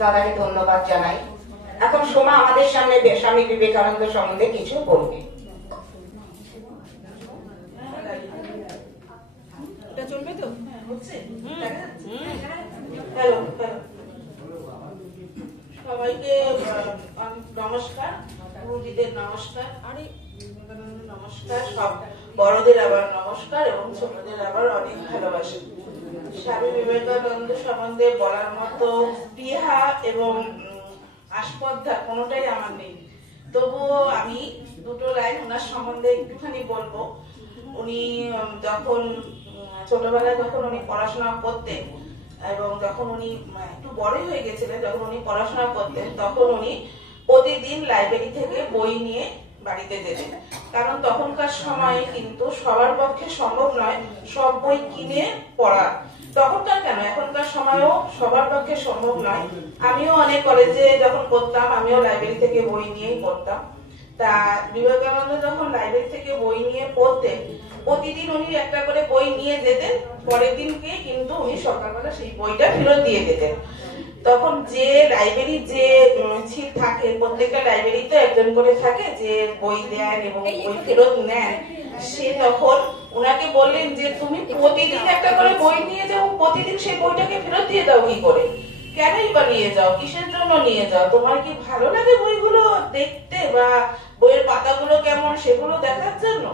দাদাকে ধন্যবাদ জানাই। এখন সোমা আমাদের সামনে স্বামী বিবেকানন্দ সম্বন্ধে কিছু বলবে। সবাইকে নমস্কার, গুরুজিদের নমস্কার, নমস্কার, সব বড়দের আবার নমস্কার এবং ছোটদের আবার অনেক ভালোবাসা। স্বামী বিবেকানন্দ সম্বন্ধে বলার মতো স্পৃহা এবং আস্পর্ধা কোনোটাই আমার নেই, তবুও আমি দুটো লাইন ওনার সম্বন্ধে একটুখানি বলবো। উনি যখন ছোটবেলায় যখন উনি পড়াশোনা করতেন এবং যখন উনি একটু বড় হয়ে গেছিলেন, যখন উনি পড়াশোনা করতেন তখন উনি প্রতিদিন লাইব্রেরি থেকে বই নিয়ে বাড়িতে যেতেন। কারণ তখনকার সময়ে কিন্তু সবার পক্ষে সম্ভব নয় সব বই কিনে পড়া। তখনকার কেন, এখনকার সময়ও সবার পক্ষে সম্ভব নয়। আমিও অনেক কলেজে যখন পড়তাম আমিও লাইব্রেরি থেকে বই নিয়েই পড়তাম। তা বিবেকানন্দ যখন লাইব্রেরি থেকে বই নিয়ে পড়তেন, প্রতিদিন উনি একটা করে বই নিয়ে যেতেন, পরের দিনকে কিন্তু উনি সকালবেলা সেই বইটা ফেরত দিয়ে দিতেন। তখন যে লাইব্রেরি যে থাকে, প্রত্যেকটা লাইব্রেরিতে একজন করে থাকে যে বই দেন এবং বই ফেরত নেন, সে তখন ওনাকে বললেন যে তুমি প্রতিদিন একটা করে বই নিয়ে যাও, প্রতিদিন সেই বইটাকে ফেরত দিয়ে দাও কি করে, কেনই বা নিয়ে যাও, কিসের জন্য নিয়ে যাও, তোমার কি ভালো লাগে বইগুলো দেখতে বা বইয়ের পাতাগুলো কেমন সেগুলো দেখার জন্য?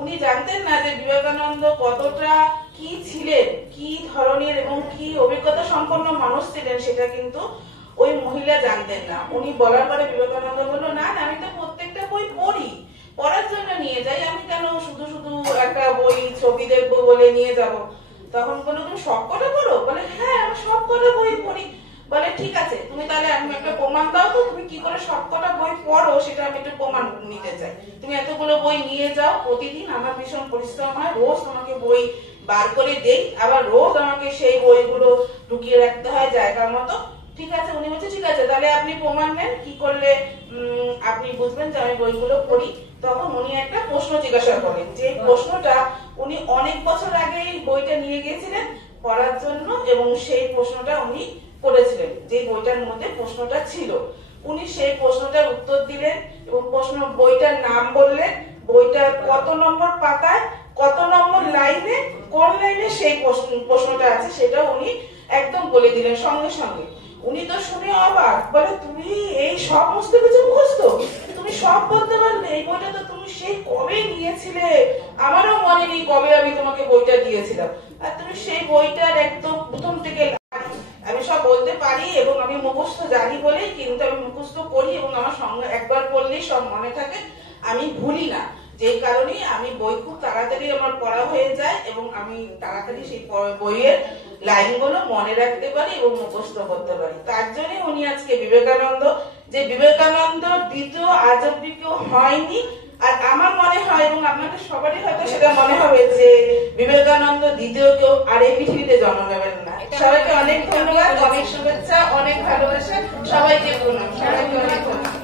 উনি জানতেন না যে বিবেকানন্দ কতটা কি ছিলেন, কি ধরনের এবং কি অভিজ্ঞতা সম্পন্ন মানুষ ছিলেন, সেটা কিন্তু ওই মহিলা জানতেন না। উনি বলার পরে বিবেকানন্দ বললো, না আমি তো প্রত্যেকটা বই পড়ি, পড়ার জন্য নিয়ে যাই, আমি কেন শুধু শুধু একটা বই ছবি দেখবো বলে নিয়ে যাব। তখন বললো, তুমি সব কটা পড়ো? বলে, হ্যাঁ আমি সব কটা বই পড়ি। বলে, ঠিক আছে তুমি তাহলে আমি একটা প্রমাণ দাও তো, তুমি কি করে সবকটা বই পড়ো সেটা আমি একটু প্রমাণ নিতে চাই। তুমি এতগুলো বই নিয়ে যাও, প্রতিদিন আমার ভীষণ পরিশ্রম হয়, রোজ তোমাকে বই বার করে দেই, আবার রোজ আমাকে সেই বইগুলো ঢুকিয়ে রাখতে হয় জায়গার মতো। ঠিক আছে, উনি বলছে ঠিক আছে, তাহলে আপনি প্রমাণ নেন, কি করলে আপনি বুঝবেন যে আমি বইগুলো পড়ি। তখন উনি একটা প্রশ্ন জিজ্ঞাসা করেন, যে প্রশ্নটা উনি অনেক বছর আগে বইটা নিয়ে গিয়েছিলেন পড়ার জন্য এবং সেই প্রশ্নটা উনি করেছিলেন, যে বইটার মধ্যে প্রশ্নটা ছিল। উনি সেই প্রশ্নটার উত্তর দিলেন এবং বইটার নাম বললেন, বইটার কত নম্বর পাতায় কত নম্বর লাইনে কোন লাইনে সেই প্রশ্নটা আছে সেটা উনি একদম বলে দিলেন সঙ্গে সঙ্গে। উনি তো শুনে অবাক, বলে তুমি এই সমস্ত কিছু মুখস্থ, তুমি সব বলতে পারলে? এই বইটা তো তুমি সেই কবে নিয়েছিলে, আমারও মনে নেই কবে আমি তোমাকে বইটা দিয়েছিলাম, আর তুমি সেই বইটার একদম প্রথম থেকে আমি সব বলতে পারি এবং আমি মুখস্থ জানি বলেই কিন্তু আমি মুখস্থ করি এবং আমার সঙ্গে একবার পড়লেই সব মনে থাকে, আমি ভুলি না। যে কারণে আমি বই খুব তাড়াতাড়ি আমার পড়া হয়ে যায় এবং আমি তাড়াতাড়ি সেই বইয়ের লাইনগুলো মনে রাখতে পারি এবং মুখস্থ করতে পারি। তার জন্য উনি আজকে বিবেকানন্দ, যে বিবেকানন্দ দ্বিতীয় আজ অব্দি কেউ হয়নি। আর আমার মনে হয় এবং আপনাদের সবারই হয়তো সেটা মনে হবে যে বিবেকানন্দ দ্বিতীয় কেউ আর এই পৃথিবীতে জন্ম নেবেন না। সবাইকে অনেক ধন্যবাদ, অনেক শুভেচ্ছা, অনেক ভালোবাসা, সবাইকে প্রণাম, সবাইকে অনেক ধন্যবাদ।